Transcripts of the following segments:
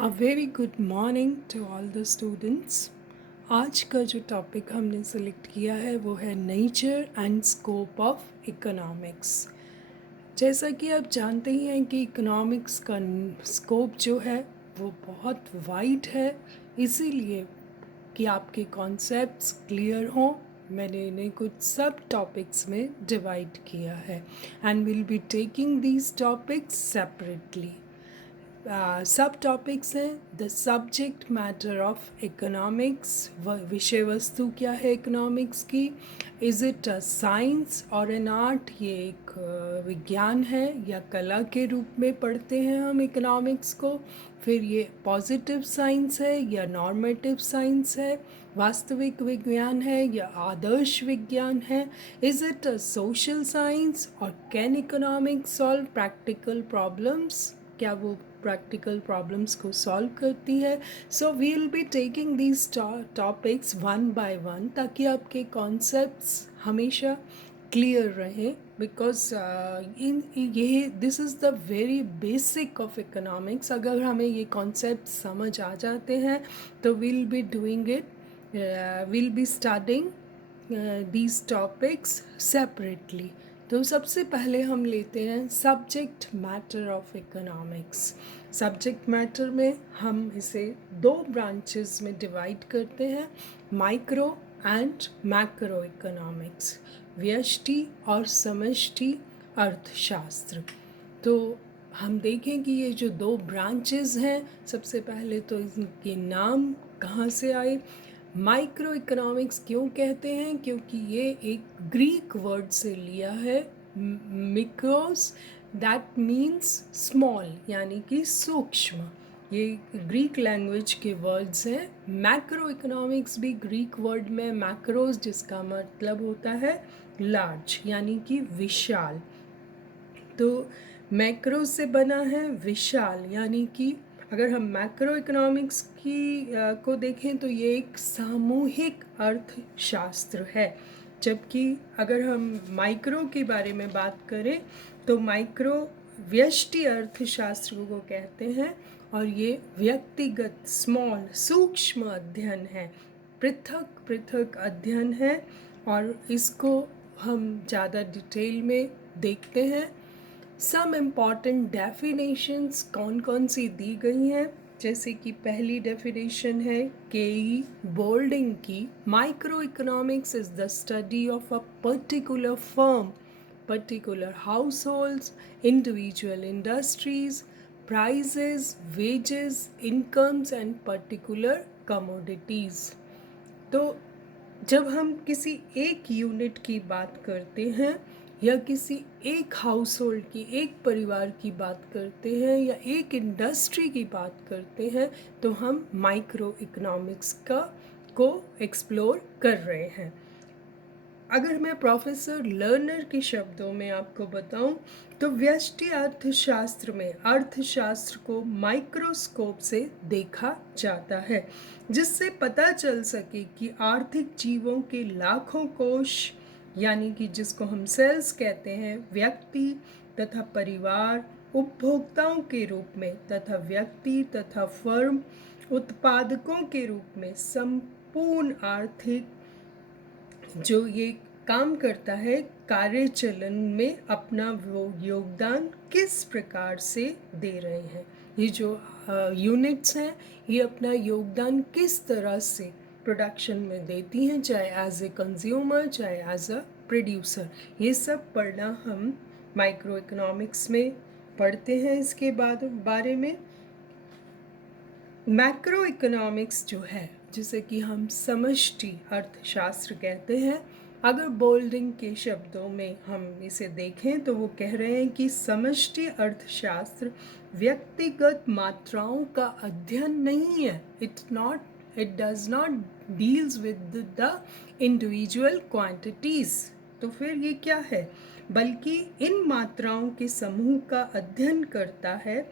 A very good morning to all the students. आज का जो टॉपिक हमने सेलेक्ट किया है वो है nature and scope of economics. जैसा कि आप जानते ही हैं कि इकोनॉमिक्स का स्कोप जो है वो बहुत वाइड है, इसीलिए कि आपके कॉन्सेप्ट्स क्लियर हों मैंने इन्हें कुछ सब टॉपिक्स में डिवाइड किया है and will be taking these topics separately. सब टॉपिक्स हैं the subject matter of economics, विषय वस्तु क्या है इकोनॉमिक्स की, इज़ इट अ साइंस और एन आर्ट, ये एक विज्ञान है या कला के रूप में पढ़ते हैं हम इकोनॉमिक्स को, फिर ये पॉजिटिव साइंस है या नॉर्मेटिव साइंस है, वास्तविक विज्ञान है या आदर्श विज्ञान है, is it a social science और can economics solve practical problems, क्या वो प्रैक्टिकल प्रॉब्लम्स को सॉल्व करती है। So we will be taking these topics one by one ताकि आपके कॉन्सेप्ट्स हमेशा क्लियर रहें, बिकॉज इन ये this is the very basic of economics. अगर हमें ये कॉन्सेप्ट समझ आ जाते हैं तो will be doing it, will be starting these topics separately। तो सबसे पहले हम लेते हैं subject matter of economics. Subject matter में हम इसे दो ब्रांचेस में डिवाइड करते हैं, माइक्रो एंड मैक्रो इकोनॉमिक्स, व्यष्टि और समष्टि अर्थशास्त्र। तो हम देखें कि ये जो दो ब्रांचेस हैं, सबसे पहले तो इनके नाम कहाँ से आए। माइक्रो इकोनॉमिक्स क्यों कहते हैं, क्योंकि ये एक ग्रीक वर्ड से लिया है, मिक्रोस, दैट मीन्स स्मॉल यानी कि सूक्ष्म। ये ग्रीक लैंग्वेज के वर्ड्स हैं। मैक्रो इकोनॉमिक्स भी ग्रीक वर्ड में मैक्रोस, जिसका मतलब होता है लार्ज यानी कि विशाल। तो मैक्रो से बना है विशाल, यानी कि अगर हम मैक्रो इकोनॉमिक्स को देखें तो ये एक सामूहिक अर्थशास्त्र है, जबकि अगर हम माइक्रो के बारे में बात करें तो माइक्रो व्यष्टि अर्थशास्त्र को कहते हैं और ये व्यक्तिगत स्मॉल सूक्ष्म अध्ययन है, पृथक पृथक अध्ययन है, और इसको हम ज़्यादा डिटेल में देखते हैं। सम इम्पॉर्टेंट डेफिनेशंस कौन कौन सी दी गई हैं, जैसे कि पहली डेफिनेशन है केई बोल्डिंग की, micro economics is the study of a particular firm, particular households, individual industries, prices, wages, incomes and particular commodities. तो जब हम किसी एक यूनिट की बात करते हैं या किसी एक हाउस होल्ड की, एक परिवार की बात करते हैं या एक इंडस्ट्री की बात करते हैं, तो हम माइक्रो इकोनॉमिक्स को एक्सप्लोर कर रहे हैं। अगर मैं प्रोफेसर लर्नर के शब्दों में आपको बताऊं तो व्यष्टि अर्थशास्त्र में अर्थशास्त्र को माइक्रोस्कोप से देखा जाता है, जिससे पता चल सके कि आर्थिक जीवों के लाखों कोश, यानी कि जिसको हम सेल्स कहते हैं, व्यक्ति तथा परिवार उपभोक्ताओं के रूप में तथा व्यक्ति तथा फर्म उत्पादकों के रूप में संपूर्ण आर्थिक जो ये काम करता है कार्यचलन में अपना वो योगदान किस प्रकार से दे रहे हैं। ये जो यूनिट्स हैं ये अपना योगदान किस तरह से प्रोडक्शन में देती हैं, चाहे एज ए कंज्यूमर चाहे एज अ प्रोड्यूसर। ये सब पढ़ना हम माइक्रो इकोनॉमिक्स में पढ़ते हैं। इसके बाद बारे में मैक्रो इकोनॉमिक्स जो है, जिसे कि हम समष्टि अर्थशास्त्र कहते हैं, अगर बोल्डिंग के शब्दों में हम इसे देखें तो वो कह रहे हैं कि समष्टि अर्थशास्त्र व्यक्तिगत मात्राओं का अध्ययन नहीं है। It does not deals with the individual quantities. तो फिर ये क्या है, बल्कि इन मात्राओं के समूह का अध्ययन करता है,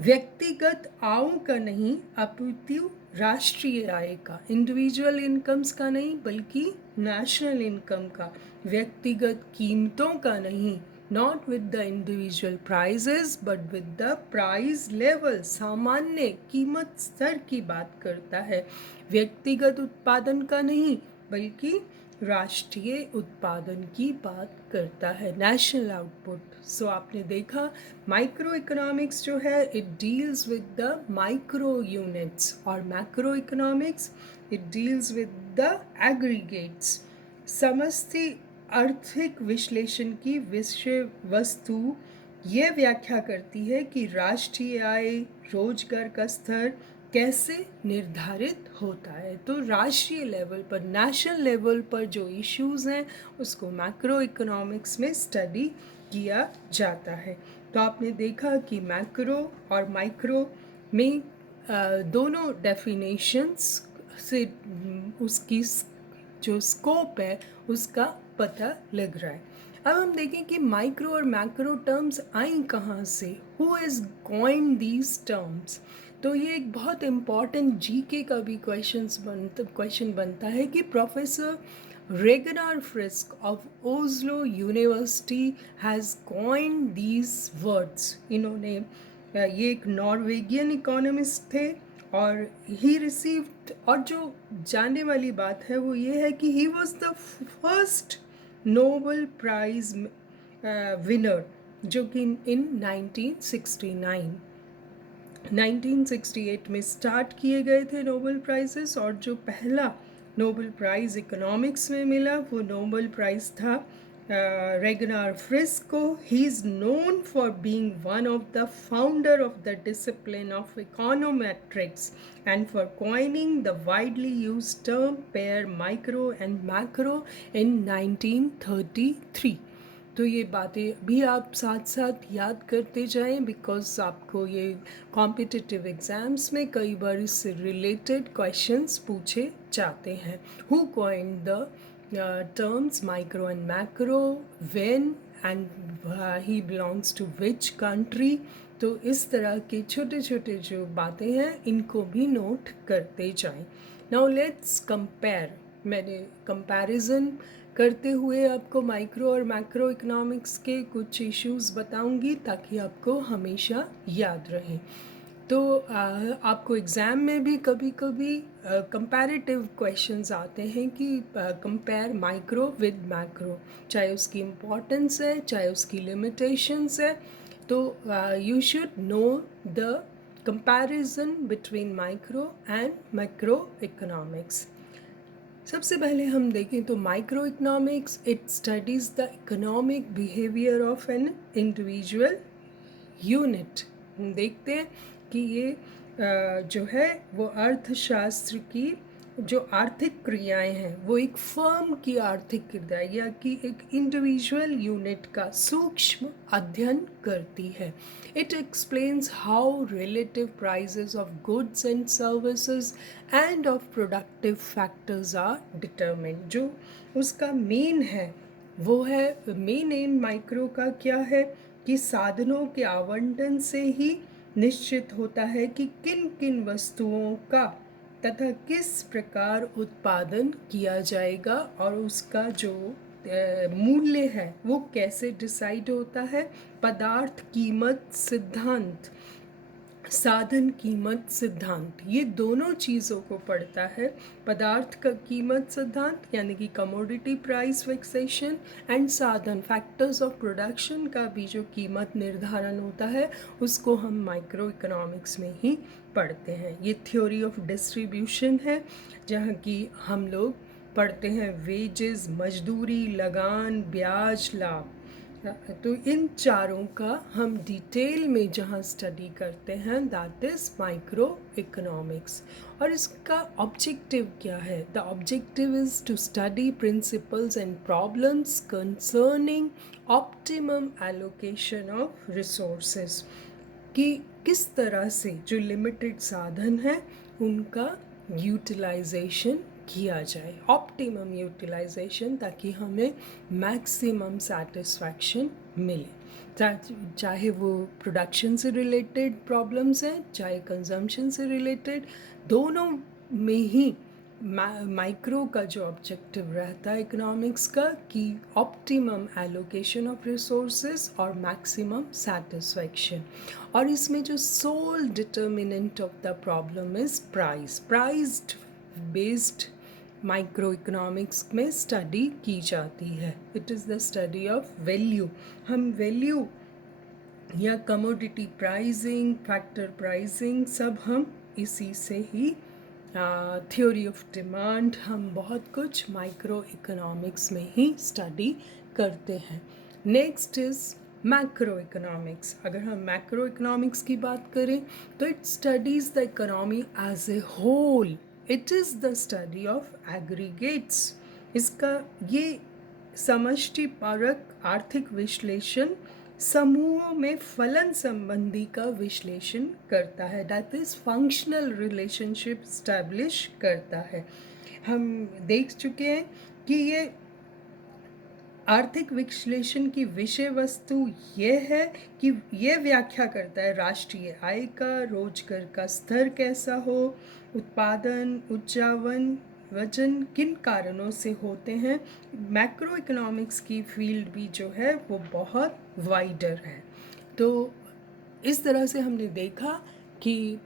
व्यक्तिगत आयों का नहीं अपितु राष्ट्रीय आय का, इंडिविजुअल इनकम्स का नहीं बल्कि नेशनल इनकम का, व्यक्तिगत कीमतों का नहीं not with the individual prices but with the price level, सामान्य कीमत स्तर की बात करता है, व्यक्तिगत उत्पादन का नहीं बल्कि राष्ट्रीय उत्पादन की बात करता है, नेशनल आउटपुट। सो आपने देखा माइक्रो इकोनॉमिक्स जो है it deals with the micro units, और macro economics it deals with the aggregates. समष्टि आर्थिक विश्लेषण की विषय वस्तु ये व्याख्या करती है कि राष्ट्रीय आय, रोजगार का स्तर कैसे निर्धारित होता है। तो राष्ट्रीय लेवल पर, नेशनल लेवल पर जो इश्यूज हैं उसको मैक्रो इकोनॉमिक्स में स्टडी किया जाता है। तो आपने देखा कि मैक्रो और माइक्रो में दोनों डेफिनेशंस से उसकी जो स्कोप है उसका पता लग रहा है। अब हम देखें कि माइक्रो और मैक्रो टर्म्स आई कहाँ से, who is coined these terms. तो ये एक बहुत इम्पॉर्टेंट जीके का भी क्वेश्चन बनता है कि professor Ragnar Frisch of Oslo university has coined these words. इन्होंने ये एक नॉर्वेगियन इकोनॉमिस्ट थे और ही रिसीव्ड, और जो जानने वाली बात है वो ये है कि he was the first Nobel prize winner, जो कि इन 1968 में स्टार्ट किए गए थे नोबल प्राइजेस, और जो पहला नोबल प्राइज़ इकोनॉमिक्स में मिला वो नोबल प्राइज़ था रेगनार फ्रिस्क को। He is known for being one of the founder of the discipline of econometrics and for coining the widely used term pair micro and macro in 1933। तो ये बातें भी आप साथ साथ याद करते जाएं, बिकॉज आपको ये कॉम्पिटिटिव एग्ज़ाम्स में कई बार इससे रिलेटेड क्वेश्चंस पूछे जाते हैं। Who coined the terms micro and macro, when, and he belongs to which country। तो इस तरह के छोटे छोटे जो बातें हैं इनको भी नोट करते जाएं। Now let's compare. मैंने कंपैरिजन करते हुए आपको माइक्रो और मैक्रो इकोनॉमिक्स के कुछ इश्यूज बताऊंगी ताकि आपको हमेशा याद रहें। तो आपको एग्ज़ाम में भी कभी कभी कंपैरेटिव क्वेश्चंस आते हैं कि कंपेयर माइक्रो विद मैक्रो, चाहे उसकी इम्पोर्टेंस है चाहे उसकी लिमिटेशंस है। तो you should know the comparison between micro and macro economics. सबसे पहले हम देखें तो micro economics it studies the economic behaviour of an individual unit. हम देखते हैं कि ये जो है वो अर्थशास्त्र की जो आर्थिक क्रियाएं हैं वो एक फर्म की आर्थिक क्रियाएं या कि एक इंडिविजुअल यूनिट का सूक्ष्म अध्ययन करती है। It explains how relative prices of goods and services and of productive factors are determined. जो उसका मेन है वो है, मेन एम माइक्रो का क्या है कि साधनों के आवंटन से ही निश्चित होता है कि किन किन वस्तुओं का तथा किस प्रकार उत्पादन किया जाएगा और उसका जो मूल्य है वो कैसे डिसाइड होता है। पदार्थ कीमत सिद्धांत, साधन कीमत सिद्धांत, ये दोनों चीज़ों को पढ़ता है। पदार्थ का कीमत सिद्धांत यानी कि कमोडिटी प्राइस फिक्सेशन, एंड साधन फैक्टर्स ऑफ प्रोडक्शन का भी जो कीमत निर्धारण होता है उसको हम माइक्रो इकोनॉमिक्स में ही पढ़ते हैं। ये थ्योरी ऑफ डिस्ट्रीब्यूशन है जहाँ की हम लोग पढ़ते हैं वेजेस, मजदूरी, लगान, ब्याज, लाभ। तो इन चारों का हम डिटेल में जहाँ स्टडी करते हैं दैट इज़ माइक्रो इकोनॉमिक्स। और इसका ऑब्जेक्टिव क्या है? The objective is to study principles and problems concerning optimum allocation of resources, कि किस तरह से जो लिमिटेड साधन हैं उनका यूटिलाइजेशन किया जाए, ऑप्टिमम यूटिलाइजेशन, ताकि हमें मैक्सिमम सेटिस्फैक्शन मिले। चाहे वो प्रोडक्शन से रिलेटेड प्रॉब्लम्स हैं चाहे कंजम्पशन से रिलेटेड, दोनों में ही माइक्रो का जो ऑब्जेक्टिव रहता है इकोनॉमिक्स का कि ऑप्टिमम एलोकेशन ऑफ रिसोर्सेज और मैक्सिमम सेटिस्फैक्शन, और इसमें जो sole determinant of the problem is price based micro economics में स्टडी की जाती है। It is the study of value. हम वैल्यू या कमोडिटी प्राइसिंग, फैक्टर प्राइसिंग, सब हम इसी से ही, थ्योरी ऑफ डिमांड, हम बहुत कुछ माइक्रो इकोनॉमिक्स में ही स्टडी करते हैं। Next is macro economics. अगर हम मैक्रो इकोनॉमिक्स की बात करें तो it studies the economy as a whole. It is the study of aggregates. इसका ये समष्टि परक आर्थिक विश्लेषण समूहों में फलन संबंधी का विश्लेषण करता है, that is functional relationship establish करता है। हम देख चुके हैं कि ये आर्थिक विश्लेषण की विषय वस्तु ये है कि ये व्याख्या करता है राष्ट्रीय आय का, रोजगार का स्तर कैसा हो, उत्पादन, उच्चावन, वजन किन कारणों से होते हैं। मैक्रो इकोनॉमिक्स की फील्ड भी जो है वो बहुत वाइडर है। तो इस तरह से हमने देखा कि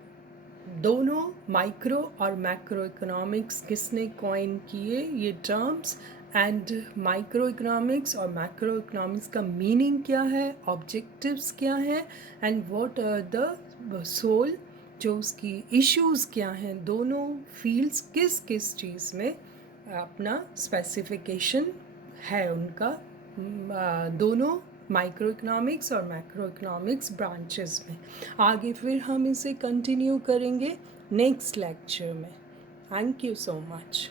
दोनों माइक्रो और मैक्रो इकोनॉमिक्स किसने कॉइन किए ये टर्म्स, एंड माइक्रो इकोनॉमिक्स और मैक्रो इकोनॉमिक्स का मीनिंग क्या है, ऑब्जेक्टिव्स क्या हैं, and what are the sole, जो उसकी इश्यूज़ क्या हैं। दोनों फील्ड्स किस किस चीज़ में अपना स्पेसिफिकेशन है उनका, दोनों माइक्रो इकोनॉमिक्स और मैक्रो इकोनॉमिक्स ब्रांचेस में। आगे फिर हम इसे कंटिन्यू करेंगे नेक्स्ट लेक्चर में। Thank you so much.